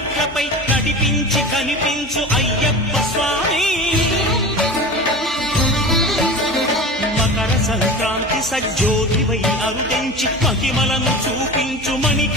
మెట్లపై నడిపించి కనిపించు అయ్యప్ప స్వామి. మకర సంక్రాంతి సజ్జోతివై అరుదించి మహిమలను చూపించు మణిక